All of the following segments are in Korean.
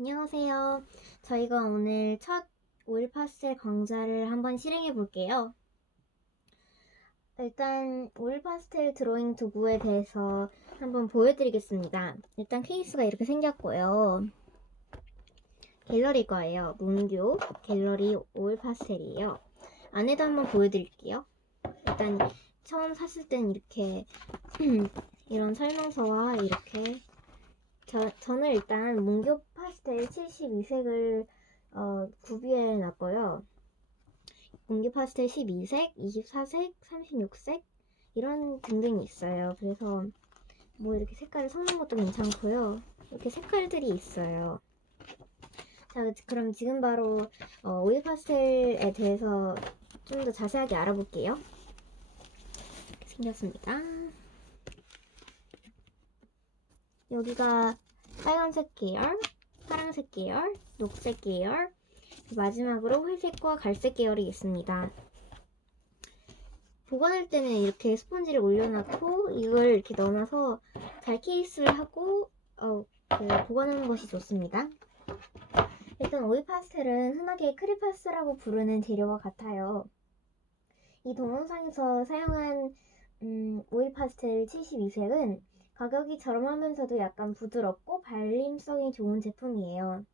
안녕하세요. 저희가 오늘 첫 오일 파스텔 강좌를 한번 실행해 볼게요. 일단 오일 파스텔 드로잉 도구에 대해서 한번 보여드리겠습니다. 일단 케이스가 이렇게 생겼고요. 갤러리 거예요. 문교 갤러리 오일 파스텔이에요. 안에도 한번 보여드릴게요. 일단 처음 샀을 땐 이렇게 이런 설명서와 이렇게 저는 일단 문교 파스텔 72색을 구비해 놨고요. 문교 파스텔 12색, 24색, 36색 이런 등등이 있어요. 그래서 뭐 이렇게 색깔을 섞는 것도 괜찮고요. 이렇게 색깔들이 있어요. 자, 그럼 지금 바로 오일 파스텔에 대해서 좀 더 자세하게 알아볼게요. 이렇게 생겼습니다. 여기가 빨간색 계열, 파란색 계열, 녹색 계열, 마지막으로 회색과 갈색 계열이 있습니다. 보관할 때는 이렇게 스펀지를 올려놓고 이걸 이렇게 넣어놔서 잘 케이스를 하고 보관하는 것이 좋습니다. 일단 오일 파스텔은 흔하게 크리파스라고 부르는 재료와 같아요. 이 동영상에서 사용한 오일 파스텔 72색은 가격이 저렴하면서도 약간 부드럽고 발림성이 좋은 제품이에요.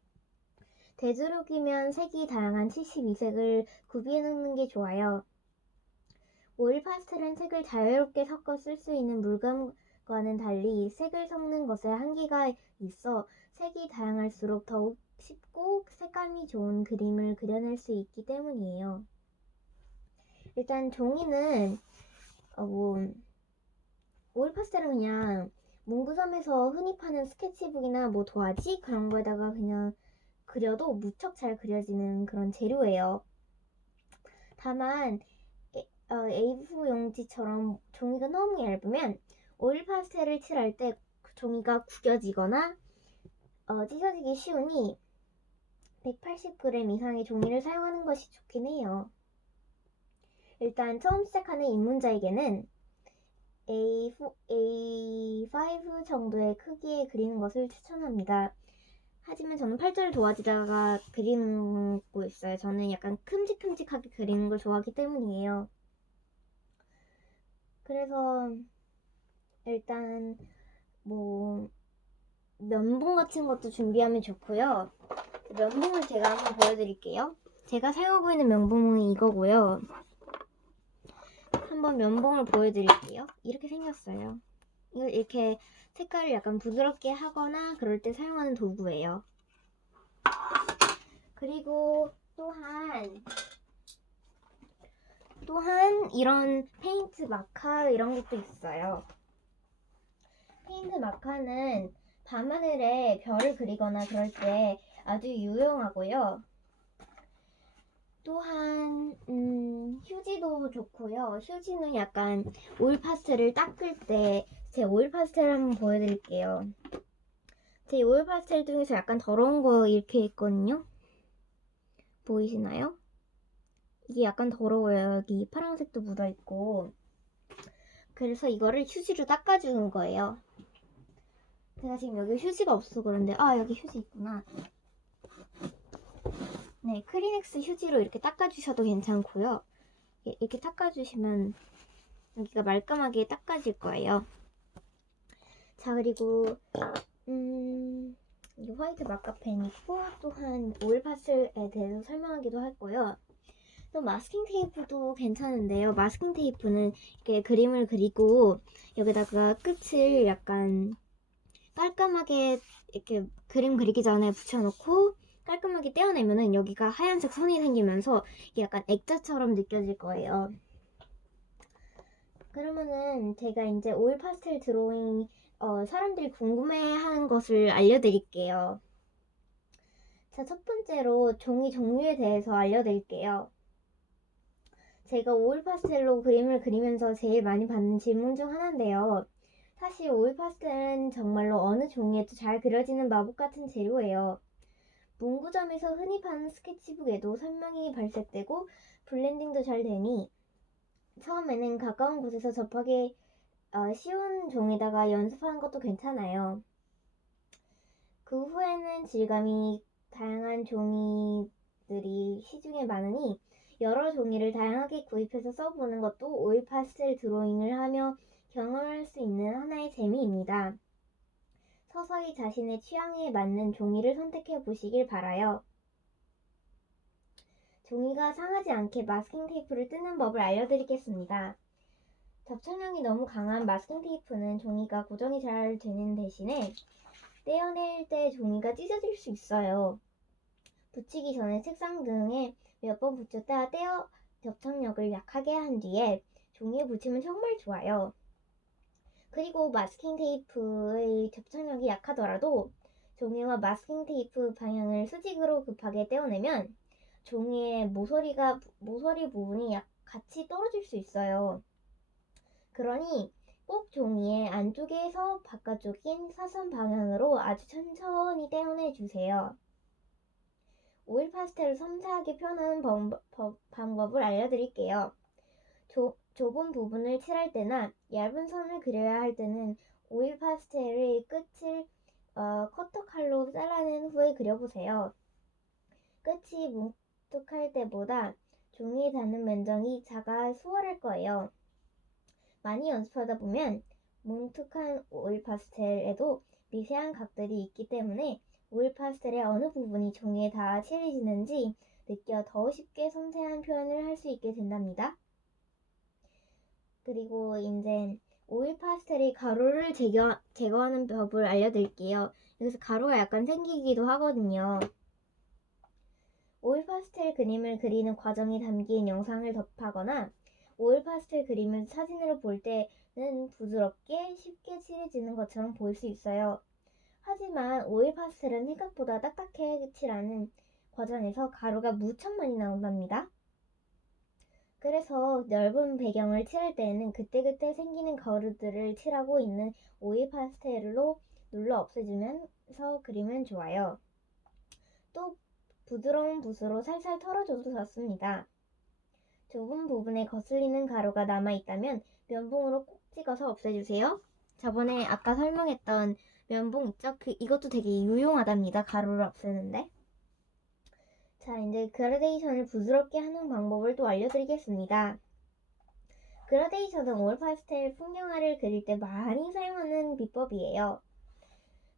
되도록이면 색이 다양한 72색을 구비해 놓는 게 좋아요. 오일 파스텔은 색을 자유롭게 섞어 쓸 수 있는 물감과는 달리 색을 섞는 것에 한계가 있어 색이 다양할수록 더욱 쉽고 색감이 좋은 그림을 그려낼 수 있기 때문이에요. 일단 종이는 오일 파스텔은 그냥 문구점에서 흔히 파는 스케치북이나 뭐 도화지 그런 거에다가 그냥 그려도 무척 잘 그려지는 그런 재료예요. 다만 A4 용지처럼 종이가 너무 얇으면 오일 파스텔을 칠할 때 종이가 구겨지거나 찢어지기 쉬우니 180g 이상의 종이를 사용하는 것이 좋긴 해요. 일단 처음 시작하는 입문자에게는 A5 정도의 크기에 그리는 것을 추천합니다. 하지만 저는 팔자를 도와주다가 그리는 거 있어요. 저는 약간 큼직큼직하게 그리는 걸 좋아하기 때문이에요. 그래서 일단 뭐 면봉 같은 것도 준비하면 좋고요. 면봉을 제가 한번 보여드릴게요. 제가 사용하고 있는 면봉은 이거고요. 한번 면봉을 보여드릴게요. 이렇게 생겼어요. 이걸 이렇게 색깔을 약간 부드럽게 하거나 그럴 때 사용하는 도구예요. 그리고 또한 이런 페인트 마카 이런 것도 있어요. 페인트 마카는 밤하늘에 별을 그리거나 그럴 때 아주 유용하고요. 또한 휴지도 좋고요. 휴지는 약간 오일 파스텔을 닦을 때 제 오일 파스텔 한번 보여드릴게요. 제 오일 파스텔 중에서 약간 더러운 거 이렇게 있거든요. 보이시나요? 이게 약간 더러워요. 여기 파란색도 묻어있고. 그래서 이거를 휴지로 닦아주는 거예요. 제가 지금 여기 휴지가 없어 그런데 여기 휴지 있구나. 네, 크리넥스 휴지로 이렇게 닦아주셔도 괜찮고요. 이렇게 닦아주시면 여기가 말끔하게 닦아질 거예요. 자, 그리고 이 화이트 마카펜 있고 또한 오일 파스텔에 대해서 설명하기도 했고요. 또 마스킹 테이프도 괜찮은데요. 마스킹 테이프는 이렇게 그림을 그리고 여기다가 끝을 약간 깔끔하게 이렇게 그림 그리기 전에 붙여놓고 깔끔하게 떼어내면은 여기가 하얀색 선이 생기면서 이게 약간 액자처럼 느껴질 거예요. 그러면은 제가 이제 오일 파스텔 드로잉 사람들이 궁금해하는 것을 알려드릴게요. 자, 첫 번째로 종이 종류에 대해서 알려드릴게요. 제가 오일 파스텔로 그림을 그리면서 제일 많이 받는 질문 중 하나인데요. 사실 오일 파스텔은 정말로 어느 종이에도 잘 그려지는 마법 같은 재료예요. 문구점에서 흔히 파는 스케치북에도 설명이 발색되고 블렌딩도 잘 되니 처음에는 가까운 곳에서 접하기 쉬운 종에다가 연습하는 것도 괜찮아요. 그 후에는 질감이 다양한 종이들이 시중에 많으니 여러 종이를 다양하게 구입해서 써보는 것도 오일 파스텔 드로잉을 하며 경험할 수 있는 하나의 재미입니다. 서서히 자신의 취향에 맞는 종이를 선택해 보시길 바라요. 종이가 상하지 않게 마스킹 테이프를 뜯는 법을 알려드리겠습니다. 접착력이 너무 강한 마스킹 테이프는 종이가 고정이 잘 되는 대신에 떼어낼 때 종이가 찢어질 수 있어요. 붙이기 전에 책상 등에 몇 번 붙였다 떼어 접착력을 약하게 한 뒤에 종이에 붙이면 정말 좋아요. 그리고 마스킹 테이프의 접착력이 약하더라도 종이와 마스킹 테이프 방향을 수직으로 급하게 떼어내면 종이의 모서리 부분이 같이 떨어질 수 있어요. 그러니 꼭 종이의 안쪽에서 바깥쪽인 사선 방향으로 아주 천천히 떼어내 주세요. 오일 파스텔을 섬세하게 표현하는 방법을 알려드릴게요. 좁은 부분을 칠할 때나 얇은 선을 그려야 할 때는 오일 파스텔의 끝을 커터 칼로 잘라낸 후에 그려보세요. 끝이 뭉툭할 때보다 종이에 닿는 면적이 작아 수월할 거예요. 많이 연습하다 보면 뭉툭한 오일 파스텔에도 미세한 각들이 있기 때문에 오일 파스텔의 어느 부분이 종이에 닿아 칠해지는지 느껴 더 쉽게 섬세한 표현을 할 수 있게 된답니다. 그리고 이제 오일 파스텔의 가루를 제거하는 법을 알려드릴게요. 여기서 가루가 약간 생기기도 하거든요. 오일 파스텔 그림을 그리는 과정이 담긴 영상을 접하거나 오일 파스텔 그림을 사진으로 볼 때는 부드럽게 쉽게 칠해지는 것처럼 보일 수 있어요. 하지만 오일 파스텔은 생각보다 딱딱해 칠하는 과정에서 가루가 무척 많이 나온답니다. 그래서 넓은 배경을 칠할 때에는 그때그때 생기는 가루들을 칠하고 있는 오일 파스텔로 눌러 없애주면서 그리면 좋아요. 또 부드러운 붓으로 살살 털어줘도 좋습니다. 좁은 부분에 거슬리는 가루가 남아있다면 면봉으로 꼭 찍어서 없애주세요. 저번에 아까 설명했던 면봉 있죠? 이것도 되게 유용하답니다. 가루를 없애는데. 자, 이제 그라데이션을 부드럽게 하는 방법을 또 알려드리겠습니다. 그라데이션은 오일 파스텔 풍경화를 그릴 때 많이 사용하는 비법이에요.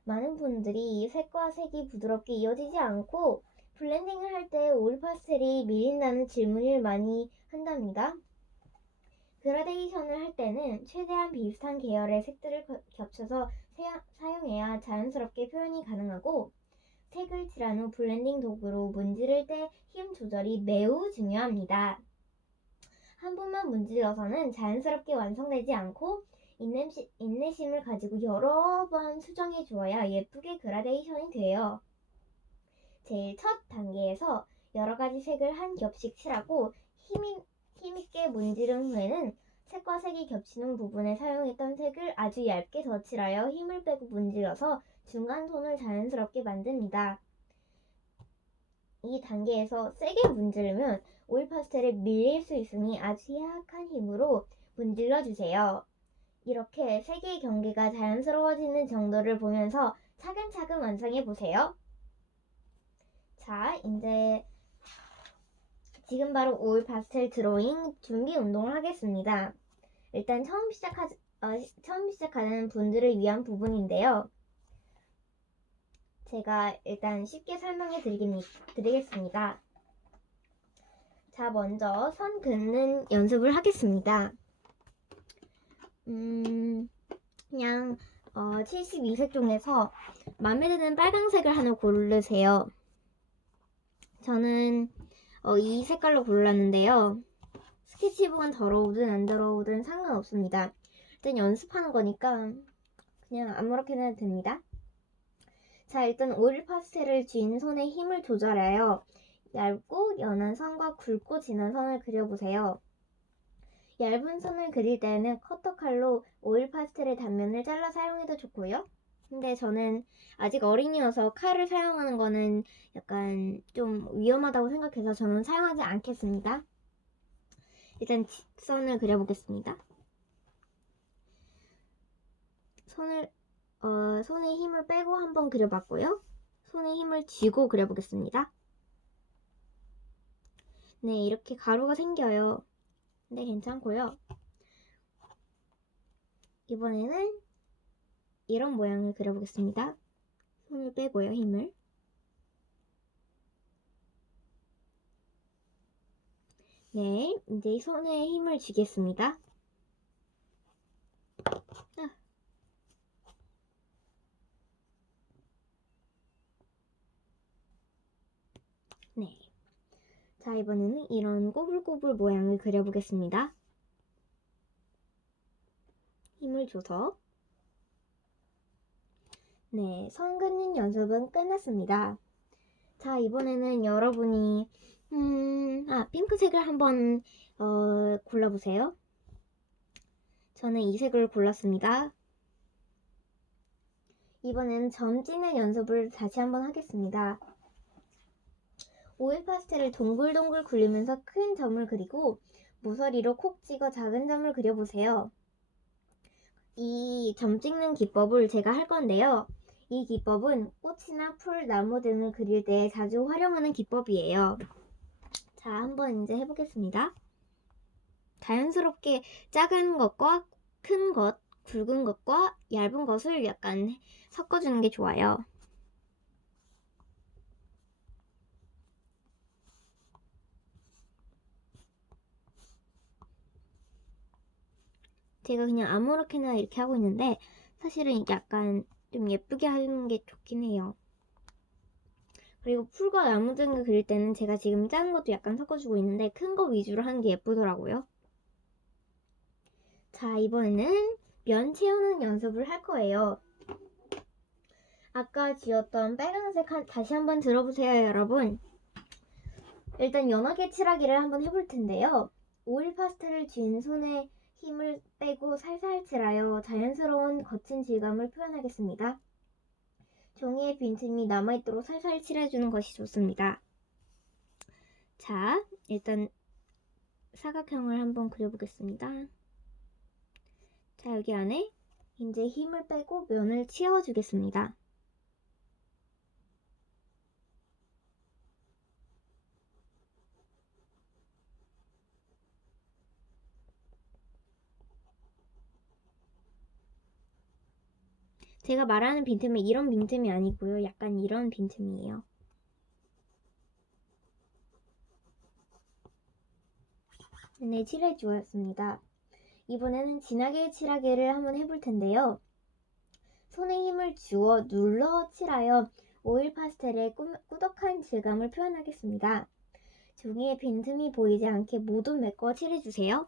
많은 분들이 색과 색이 부드럽게 이어지지 않고 블렌딩을 할 때 오일 파스텔이 밀린다는 질문을 많이 한답니다. 그라데이션을 할 때는 최대한 비슷한 계열의 색들을 겹쳐서 사용해야 자연스럽게 표현이 가능하고 색을 칠한 후 블렌딩 도구로 문지를 때 힘 조절이 매우 중요합니다. 한 번만 문질러서는 자연스럽게 완성되지 않고 인내심을 가지고 여러 번 수정해 주어야 예쁘게 그라데이션이 돼요. 제일 첫 단계에서 여러 가지 색을 한 겹씩 칠하고 힘있게 문지른 후에는 색과 색이 겹치는 부분에 사용했던 색을 아주 얇게 덧칠하여 힘을 빼고 문질러서 중간 톤을 자연스럽게 만듭니다. 이 단계에서 세게 문지르면 오일 파스텔에 밀릴 수 있으니 아주 약한 힘으로 문질러 주세요. 이렇게 색의 경계가 자연스러워지는 정도를 보면서 차근차근 완성해 보세요. 자, 이제 지금 바로 오일 파스텔 드로잉 준비 운동을 하겠습니다. 일단 처음 시작하는 분들을 위한 부분인데요. 제가 일단 쉽게 설명해 드리겠습니다. 자, 먼저 선 긋는 연습을 하겠습니다. 그냥 72색 중에서 마음에 드는 빨강색을 하나 고르세요. 저는 이 색깔로 골랐는데요. 스케치북은 더러우든 안 더러우든 상관없습니다. 일단 연습하는 거니까 그냥 아무렇게나 해도 됩니다. 자, 일단 오일 파스텔을 쥔 손에 힘을 조절하여 얇고 연한 선과 굵고 진한 선을 그려보세요. 얇은 선을 그릴 때는 커터칼로 오일 파스텔의 단면을 잘라 사용해도 좋고요. 근데 저는 아직 어린이여서 칼을 사용하는 거는 약간 좀 위험하다고 생각해서 저는 사용하지 않겠습니다. 일단 직선을 그려보겠습니다. 선을 손에 힘을 빼고 한번 그려봤고요. 손에 힘을 쥐고 그려보겠습니다. 네, 이렇게 가루가 생겨요. 근데 괜찮고요. 이번에는 이런 모양을 그려보겠습니다. 손을 빼고요, 힘을. 네, 이제 손에 힘을 쥐겠습니다. 네. 자, 이번에는 이런 꼬불꼬불 모양을 그려보겠습니다. 힘을 줘서. 네, 선 긋는 연습은 끝났습니다. 자, 이번에는 여러분이 핑크색을 한번 골라보세요. 저는 이 색을 골랐습니다. 이번엔 점 찌는 연습을 다시 한번 하겠습니다. 오일 파스텔을 동글동글 굴리면서 큰 점을 그리고 모서리로 콕 찍어 작은 점을 그려보세요. 이 점 찍는 기법을 제가 할 건데요. 이 기법은 꽃이나 풀, 나무 등을 그릴 때 자주 활용하는 기법이에요. 자, 한번 이제 해보겠습니다. 자연스럽게 작은 것과 큰 것, 굵은 것과 얇은 것을 약간 섞어주는 게 좋아요. 제가 그냥 아무렇게나 이렇게 하고 있는데 사실은 이게 약간 좀 예쁘게 하는 게 좋긴 해요. 그리고 풀과 나무 등을 그릴 때는 제가 지금 작은 것도 약간 섞어주고 있는데 큰 거 위주로 하는 게 예쁘더라고요. 자, 이번에는 면 채우는 연습을 할 거예요. 아까 지었던 빨간색 다시 한번 들어보세요, 여러분. 일단 연하게 칠하기를 한번 해볼 텐데요. 오일 파스텔을 쥔 손에 힘을 빼고 살살 칠하여 자연스러운 거친 질감을 표현하겠습니다. 종이에 빈틈이 남아있도록 살살 칠해주는 것이 좋습니다. 자, 일단 사각형을 한번 그려보겠습니다. 자, 여기 안에 이제 힘을 빼고 면을 치워주겠습니다. 제가 말하는 빈틈은 이런 빈틈이 아니고요. 약간 이런 빈틈이에요. 네, 칠해 주었습니다. 이번에는 진하게 칠하기를 한번 해볼 텐데요. 손에 힘을 주어 눌러 칠하여 오일 파스텔의 꾸덕한 질감을 표현하겠습니다. 종이에 빈틈이 보이지 않게 모두 메꿔 칠해주세요.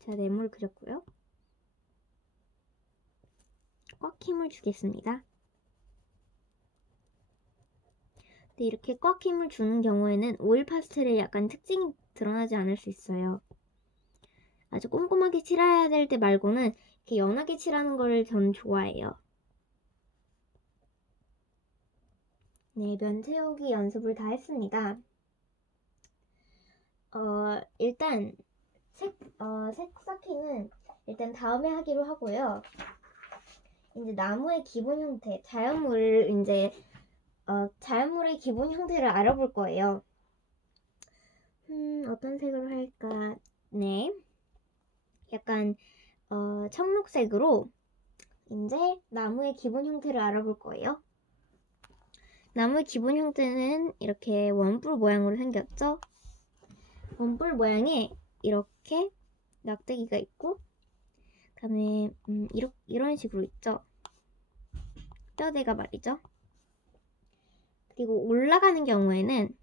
자, 네모를 그렸고요. 꽉 힘을 주겠습니다. 근데 이렇게 꽉 힘을 주는 경우에는 오일 파스텔의 약간 특징이 드러나지 않을 수 있어요. 아주 꼼꼼하게 칠해야 될 때 말고는 이렇게 연하게 칠하는 걸 전 좋아해요. 네, 면 채우기 연습을 다 했습니다. 일단 색 쌓기는 일단 다음에 하기로 하고요. 이제 나무의 기본 형태, 자연물의 기본 형태를 알아볼 거예요. 어떤 색으로 할까? 네, 약간 청록색으로 이제 나무의 기본 형태를 알아볼 거예요. 나무의 기본 형태는 이렇게 원뿔 모양으로 생겼죠? 원뿔 모양에 이렇게 낙대기가 있고, 그 다음에 이런 식으로 있죠? 뼈대가 말이죠. 그리고 올라가는 경우에는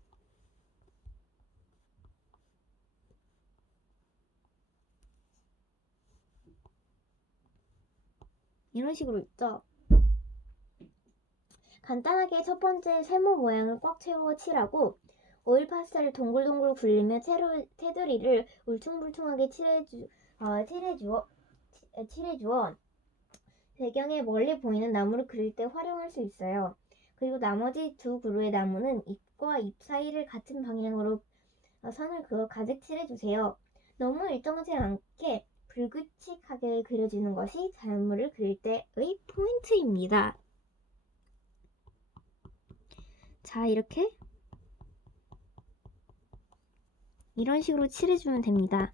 이런 식으로 있죠. 간단하게 첫 번째 세모 모양을 꽉 채워 칠하고 오일 파스텔을 동글동글 굴리며 테두리를 울퉁불퉁하게 칠해주어 배경에 멀리 보이는 나무를 그릴 때 활용할 수 있어요. 그리고 나머지 두 그루의 나무는 잎과 잎 사이를 같은 방향으로 선을 그어 가득 칠해주세요. 너무 일정하지 않게 불규칙하게 그려주는 것이 자연물을 그릴 때의 포인트입니다. 자, 이렇게 이런 식으로 칠해주면 됩니다.